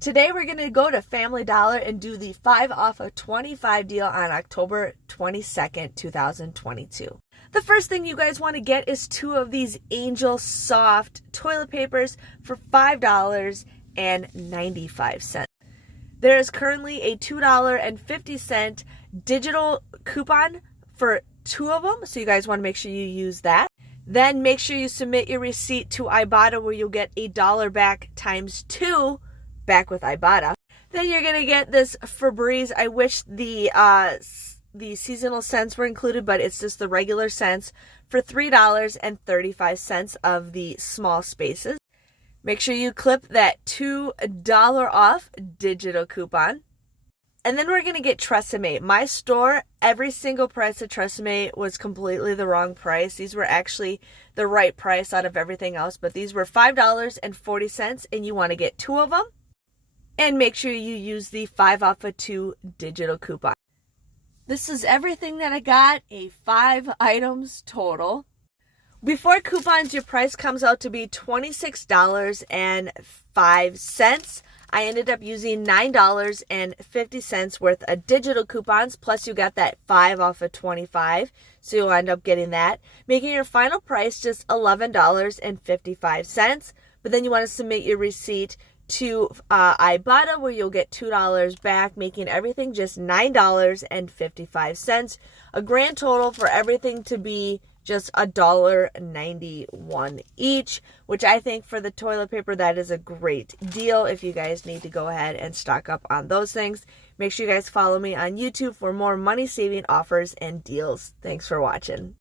Today we're going to go to Family Dollar and do the 5 off of 25 deal on October 22nd, 2022. The first thing you guys want to get is 2 of these Angel Soft toilet papers for $5.95. There is currently a $2.50 digital coupon for 2 of them, so you guys want to make sure you use that. Then make sure you submit your receipt to Ibotta, where you'll get $1 back times 2 back with Ibotta. Then you're going to get this Febreze. I wish the seasonal scents were included, but it's just the regular scents for $3.35 of the small spaces. Make sure you clip that $2 off digital coupon. And then we're going to get Tresemme. My store, every single price of Tresemme was completely the wrong price. These were actually the right price out of everything else, but these were $5.40, and you want to get 2 of them. And make sure you use the 5 off of 2 digital coupon. This is everything that I got, a 5 items total. Before coupons, your price comes out to be $26.05. I ended up using $9.50 worth of digital coupons, plus you got that 5 off of 25, so you'll end up getting that, making your final price just $11.55. But then you want to submit your receipt to Ibotta, where you'll get $2 back, making everything just $9.55. A grand total for everything to be just $1.91 each, which I think for the toilet paper, that is a great deal. If you guys need to go ahead and stock up on those things, make sure you guys follow me on YouTube for more money saving offers and deals. Thanks for watching.